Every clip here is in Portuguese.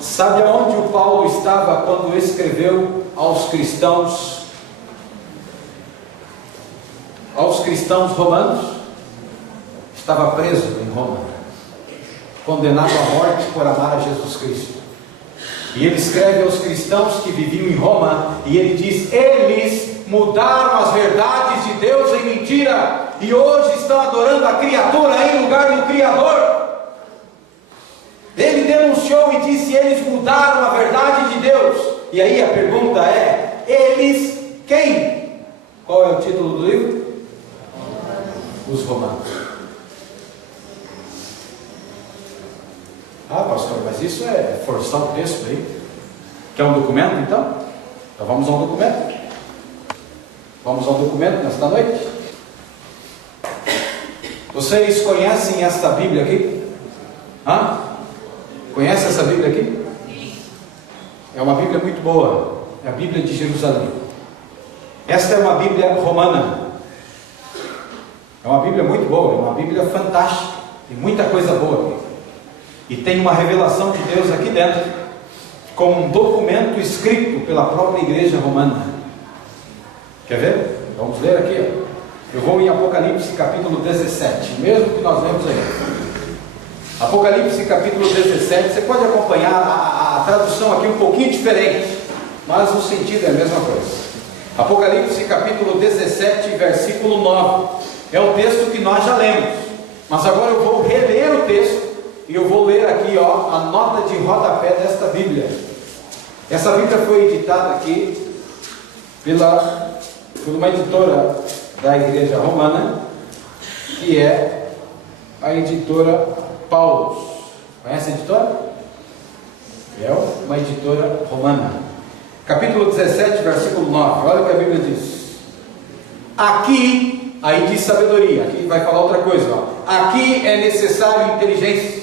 Sabe aonde o Paulo estava quando escreveu aos cristãos romanos? Estava preso em Roma, condenado à morte por amar a Jesus Cristo. E ele escreve aos cristãos que viviam em Roma, e ele diz: eles mudaram as verdades de Deus em mentira, e hoje estão adorando a criatura em lugar do Criador. Ele denunciou e disse: eles mudaram a verdade de Deus. E aí a pergunta é: eles quem? Qual é o título do livro? Os romanos. Ah, pastor, mas isso é forçar o texto aí. Quer um documento então? Então vamos ao documento. Vamos ao documento nesta noite. Vocês conhecem esta Bíblia aqui? Hã? Conhece essa Bíblia aqui? É uma Bíblia muito boa. É a Bíblia de Jerusalém. Esta é uma Bíblia romana. É uma Bíblia muito boa. É uma Bíblia fantástica. Tem muita coisa boa aqui. E tem uma revelação de Deus aqui dentro, como um documento escrito pela própria igreja romana. Quer ver? Vamos ler aqui. Ó. Eu vou em Apocalipse capítulo 17, mesmo que nós lemos aí. Apocalipse capítulo 17, você pode acompanhar a tradução aqui um pouquinho diferente, mas o sentido é a mesma coisa. Apocalipse capítulo 17, versículo 9, é o texto que nós já lemos, mas agora eu vou reler o texto, e eu vou ler aqui a nota de rodapé desta Bíblia. Essa Bíblia foi editada aqui por uma editora da igreja romana, que é a editora Paulus. Conhece a editora? É uma editora romana. Capítulo 17, versículo 9. Olha o que a Bíblia diz. Aqui, aí diz sabedoria. Aqui vai falar outra coisa. Aqui é necessário inteligência,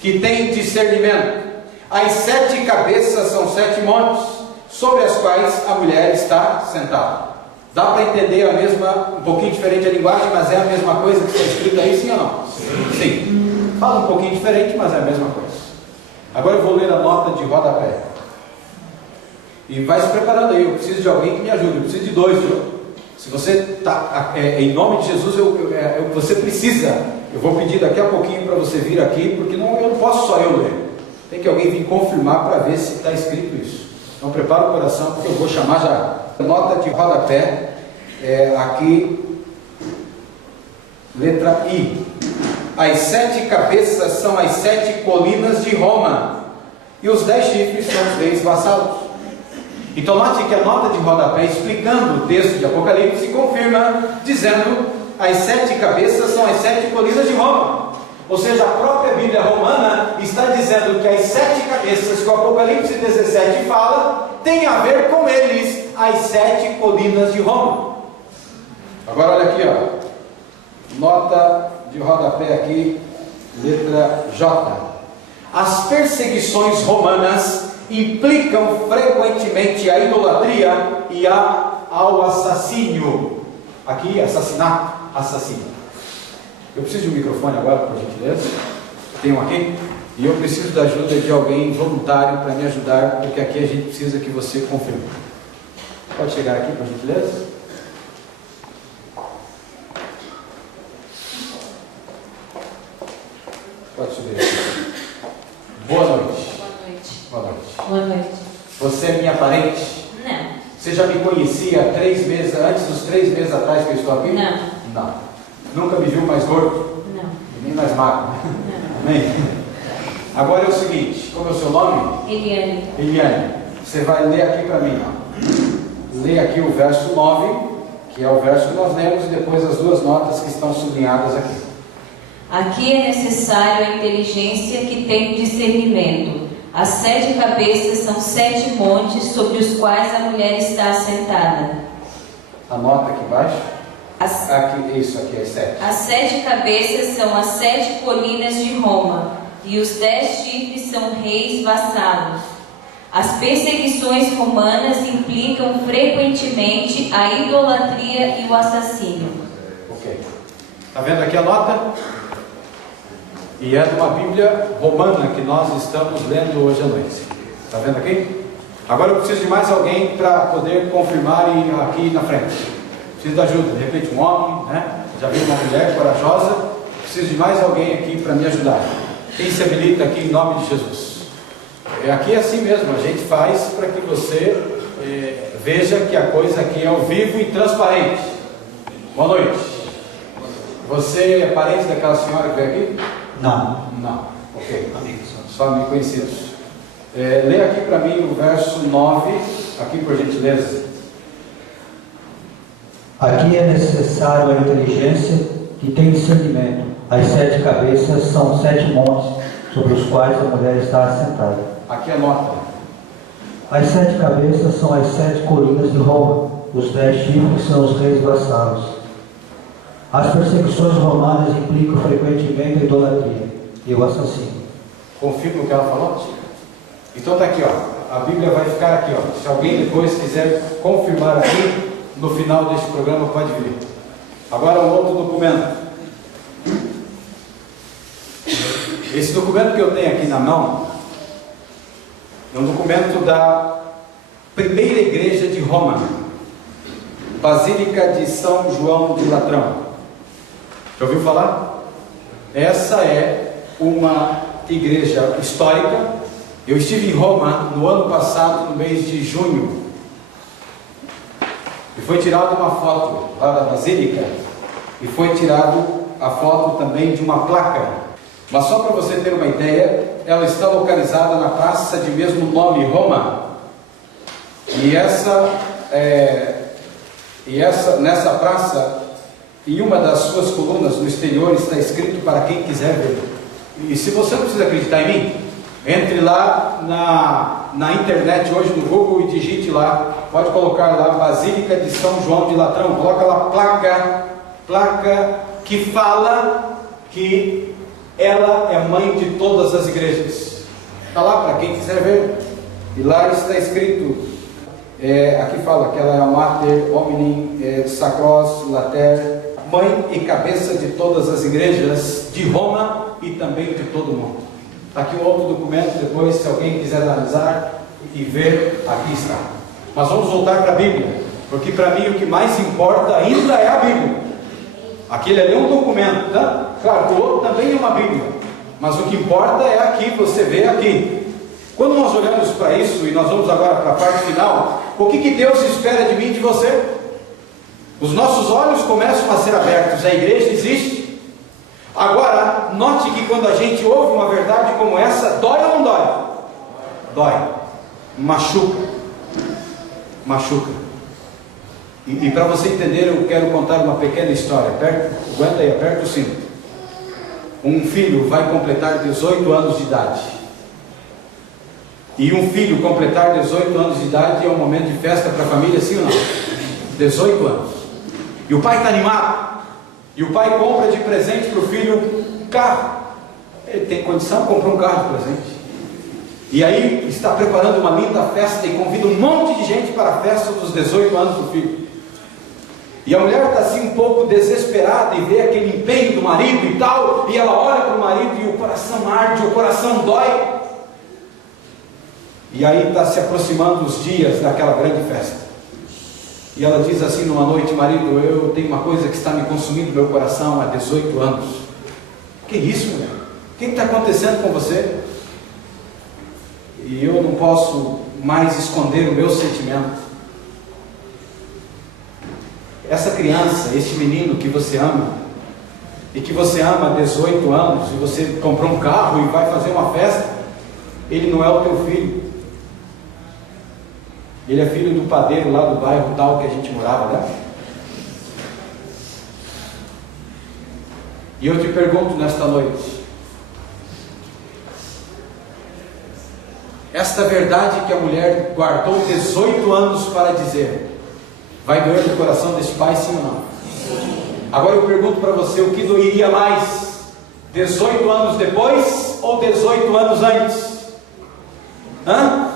que tem discernimento. As 7 cabeças são 7 montes, sobre as quais a mulher está sentada. Dá para entender a mesma, um pouquinho diferente a linguagem, mas é a mesma coisa que está escrito aí, sim ou não? Sim. Fala um pouquinho diferente, mas é a mesma coisa. Agora eu vou ler a nota de rodapé. E vai se preparando aí, eu preciso de alguém que me ajude, eu preciso de 2, viu? Se você está, em nome de Jesus, você precisa. Eu vou pedir daqui a pouquinho para você vir aqui, porque eu não posso só eu ler. Tem que alguém vir confirmar para ver se está escrito isso. Então prepara o coração, porque eu vou chamar já. Nota de rodapé, aqui, letra I. As 7 cabeças são as 7 colinas de Roma, e os 10 chifres são os reis vassalos. Então note que a nota de rodapé, explicando o texto de Apocalipse, confirma, dizendo: as 7 cabeças são as 7 colinas de Roma. Ou seja, a própria Bíblia romana está dizendo que as 7 cabeças que o Apocalipse 17 fala, tem a ver com eles, as 7 colinas de Roma. Agora olha aqui, nota de rodapé aqui, letra J. As perseguições romanas implicam frequentemente a idolatria e ao assassínio. Aqui, assassinato, assassino. Eu preciso de um microfone agora, por gentileza. Tem um aqui? E eu preciso da ajuda de alguém voluntário para me ajudar, porque aqui a gente precisa que você confirme. Pode chegar aqui, por gentileza? Pode subir aqui. Boa noite. Boa noite. Boa noite. Boa noite. Você é minha parente? Não. Você já me conhecia 3 meses, antes dos 3 meses atrás que eu estou aqui? Não. Não. Nunca me viu mais gordo? Não. E nem mais magro? Não. Amém? Agora é o seguinte, como é o seu nome? Eliane. Eliane, você vai ler aqui para mim. Lê aqui o verso 9, que é o verso que nós lemos, e depois as 2 notas que estão sublinhadas aqui. Aqui é necessário a inteligência que tem discernimento. As 7 cabeças são 7 montes sobre os quais a mulher está assentada. Anota aqui embaixo. As Isso aqui é 7. As 7 cabeças são as 7 colinas de Roma, e os 10 chifres são reis vassalos. As perseguições romanas implicam frequentemente a idolatria e o assassínio. Ok. Está vendo aqui a nota? E é de uma Bíblia romana que nós estamos lendo hoje à noite. Está vendo aqui? Agora eu preciso de mais alguém para poder confirmar aqui na frente. Preciso de ajuda. De repente um homem, né? Já vi uma mulher corajosa. Preciso de mais alguém aqui para me ajudar. Quem se habilita aqui em nome de Jesus? Aqui é assim mesmo. A gente faz para que você veja que a coisa aqui é ao vivo e transparente. Boa noite. Você é parente daquela senhora que veio aqui? Não. Não. Ok. Amigos. Só amigos conhecidos. Lê aqui para mim o verso 9, aqui por gentileza. Aqui é necessário a inteligência que tem discernimento. As 7 cabeças são 7 montes sobre os quais a mulher está assentada. Aqui anota. As 7 cabeças são as 7 colinas de Roma. Os 10 chifres são os reis vassalos. As perseguições romanas implicam frequentemente a idolatria e o assassínio. Confirma o que ela falou? Então está aqui, ó. A Bíblia vai ficar aqui, ó. Se alguém depois quiser confirmar aqui, no final deste programa pode vir. Agora um outro documento. Esse documento que eu tenho aqui na mão é um documento da primeira igreja de Roma, Basílica de São João de Latrão. Já ouviu falar? Essa é uma igreja histórica. Eu estive em Roma no ano passado, no mês de junho, e foi tirada uma foto lá da Basílica, e foi tirada a foto também de uma placa. Mas só para você ter uma ideia, ela está localizada na praça de mesmo nome, Roma. E nessa praça, em uma das suas colunas no exterior, está escrito para quem quiser ver. E se você não precisa acreditar em mim, entre lá na internet hoje no Google e digite lá, pode colocar lá Basílica de São João de Latrão, coloca lá placa que fala que ela é mãe de todas as igrejas. Está lá para quem quiser ver. E lá está escrito, aqui fala que ela é a Mater Hominem Sacros Later, mãe e cabeça de todas as igrejas de Roma e também de todo o mundo. Está aqui um outro documento, depois se alguém quiser analisar e ver, aqui está. Mas vamos voltar para a Bíblia, porque para mim o que mais importa ainda é a Bíblia. Aquele ali é um documento, tá? Claro, o outro também é uma Bíblia, mas o que importa é aqui, você vê aqui. Quando nós olhamos para isso, e nós vamos agora para a parte final, o que Deus espera de mim e de você? Os nossos olhos começam a ser abertos, a igreja existe. Agora, note que quando a gente ouve uma verdade como essa, dói ou não dói? Dói. Machuca. E para você entender, eu quero contar uma pequena história. Aguenta aí, aperta o cinto. Um filho vai completar 18 anos de idade. E um filho completar 18 anos de idade é um momento de festa para a família, sim ou não? 18 anos. E o pai está animado. E o pai compra de presente para o filho um carro. Ele tem condição, comprou um carro de presente. E aí está preparando uma linda festa e convida um monte de gente para a festa dos 18 anos do filho. E a mulher está assim um pouco desesperada e vê aquele empenho do marido e tal. E ela olha para o marido e o coração arde, o coração dói. E aí está se aproximando os dias daquela grande festa. E ela diz assim numa noite: marido, eu tenho uma coisa que está me consumindo meu coração há 18 anos. Que isso, mulher? O que está acontecendo com você? E eu não posso mais esconder o meu sentimento. Essa criança, este menino que você ama, e que você ama há 18 anos, e você comprou um carro e vai fazer uma festa, ele não é o teu filho. Ele é filho do padeiro lá do bairro tal que a gente morava, né? E eu te pergunto nesta noite, esta verdade que a mulher guardou 18 anos para dizer, vai doer no coração desse pai, sim ou não? Agora eu pergunto para você, o que doeria mais? 18 anos depois ou 18 anos antes?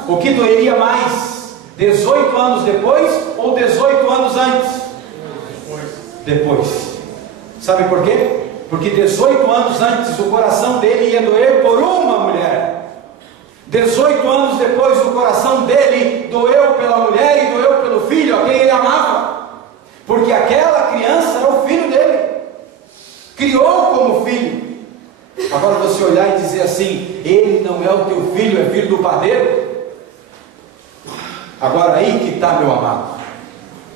O que doeria mais? 18 anos depois ou 18 anos antes? Depois. Sabe por quê? Porque 18 anos antes o coração dele ia doer por uma mulher. 18 anos depois o coração dele doeu pela mulher e doeu pelo filho, a quem ele amava. Porque aquela criança era o filho dele. Criou como filho. Agora você olhar e dizer assim: ele não é o teu filho, é filho do padeiro. Agora aí que está, meu amado.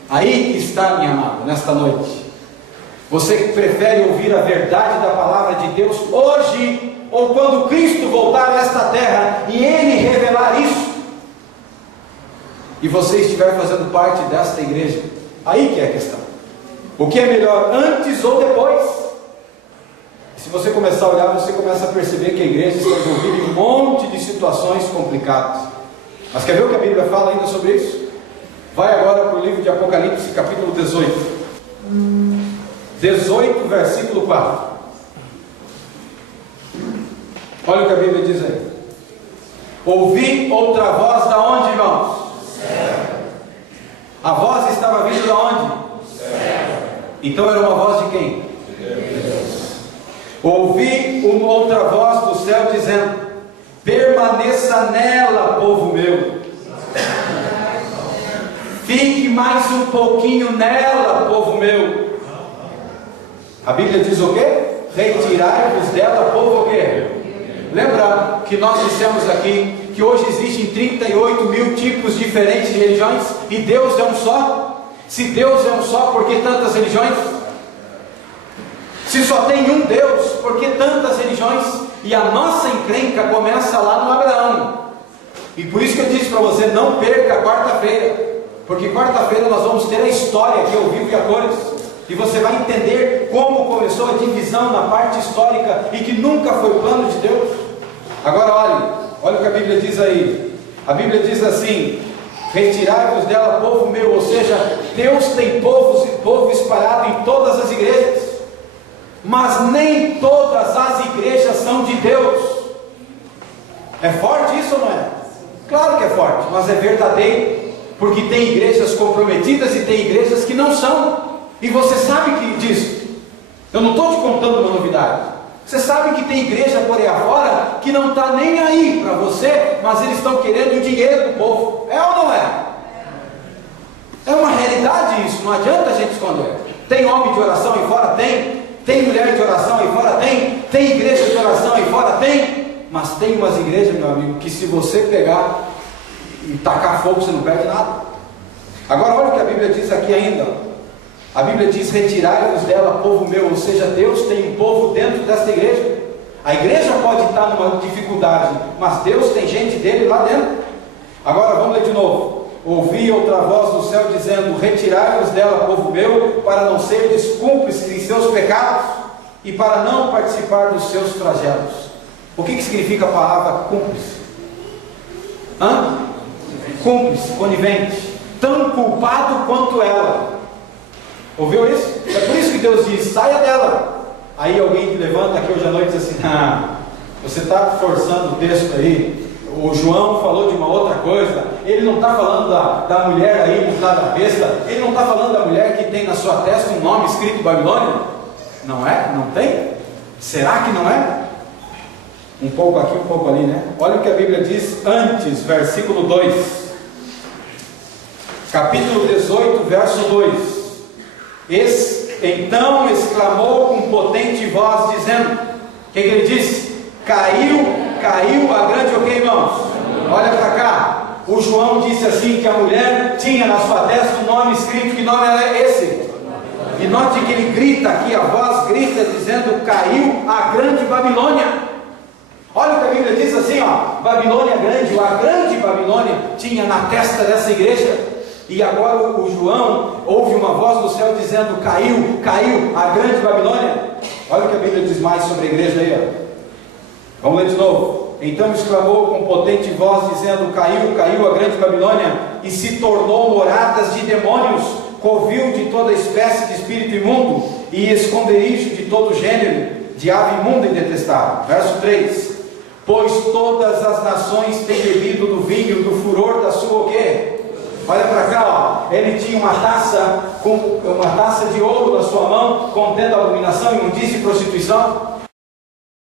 Aí que está, minha amada, nesta noite. Você que prefere ouvir a verdade da palavra de Deus hoje, ou quando Cristo voltar a esta terra e Ele revelar isso, e você estiver fazendo parte desta igreja, aí que é a questão. O que é melhor, antes ou depois? Se você começar a olhar, você começa a perceber que a igreja está envolvida em um monte de situações complicadas. Mas quer ver o que a Bíblia fala ainda sobre isso? Vai agora para o livro de Apocalipse, capítulo 18. 18, versículo 4. Olha o que a Bíblia diz aí. Ouvi outra voz da onde, irmãos? Céu. A voz estava vindo da onde? Céu. Então era uma voz de quem? Deus. Ouvi uma outra voz do céu dizendo: permaneça nela, povo meu. Fique mais um pouquinho nela, povo meu. A Bíblia diz o quê? Retirai-vos dela, povo o quê? Lembra que nós dissemos aqui que hoje existem 38 mil tipos diferentes de religiões e Deus é um só? Se Deus é um só, por que tantas religiões? Se só tem um Deus, por que tantas religiões? E a nossa encrenca começa lá no Abraão. E por isso que eu disse para você: não perca a quarta-feira, porque quarta-feira nós vamos ter a história aqui ao vivo e a cores. E você vai entender como começou a divisão na parte histórica e que nunca foi plano de Deus. Agora olha o que a Bíblia diz aí. A Bíblia diz assim: retirai-vos dela, povo meu. Ou seja, Deus tem povo espalhado em todas as igrejas, mas nem todas as igrejas são de Deus. É forte isso ou não é? Claro que é forte, mas é verdadeiro, porque tem igrejas comprometidas e tem igrejas que não são. E você sabe disso. Eu não estou te contando uma novidade. Você sabe que tem igreja por aí afora que não está nem aí para você, mas eles estão querendo o dinheiro do povo. É ou não é? É uma realidade isso, não adianta a gente esconder. Tem homem de oração aí fora? Tem mulher de oração aí fora? Tem igreja de oração aí fora? Mas tem umas igrejas, meu amigo, que se você pegar e tacar fogo, você não perde nada. Agora olha o que a Bíblia diz aqui ainda. A Bíblia diz: retirai-vos dela, povo meu. Ou seja, Deus tem um povo dentro desta igreja. A igreja pode estar numa dificuldade, mas Deus tem gente dele lá dentro. Agora vamos ler de novo. Ouvi outra voz do céu dizendo: retirai-vos dela, povo meu, para não seres cúmplices em seus pecados e para não participar dos seus flagelos. O que significa a palavra cúmplice? Cúmplice, conivente, tão culpado quanto ela. Ouviu isso? É por isso que Deus diz: saia dela. Aí alguém levanta aqui hoje à noite e diz assim: você está forçando o texto aí. O João falou de uma outra coisa. Ele não está falando da mulher aí montada na besta. Ele não está falando da mulher que tem na sua testa um nome escrito Babilônia. Não é? Não tem? Será que não é? Um pouco aqui, um pouco ali, né? Olha o que a Bíblia diz antes, versículo 2. Capítulo 18, verso 2. Então exclamou com potente voz, dizendo: o que ele disse? Caiu a grande o que, irmãos? Olha para cá. O João disse assim: que a mulher tinha na sua testa um nome escrito. Que nome era esse? E note que ele grita aqui, a voz grita dizendo: caiu a grande Babilônia. Olha o que a Bíblia diz assim, Babilônia grande. A grande Babilônia tinha na testa dessa igreja. E agora o João ouve uma voz do céu dizendo: caiu a grande Babilônia. Olha o que a Bíblia diz mais sobre a igreja aí. Vamos ler de novo. Então exclamou com potente voz dizendo: caiu a grande Babilônia, e se tornou moradas de demônios, covil de toda espécie de espírito imundo, e esconderijo de todo gênero de ave imunda e detestável. Verso 3: pois todas as nações têm bebido do vinho do furor da sua o quê? Olha para cá, ó. Ele tinha uma taça de ouro na sua mão, contendo abominação, imundícia e prostituição.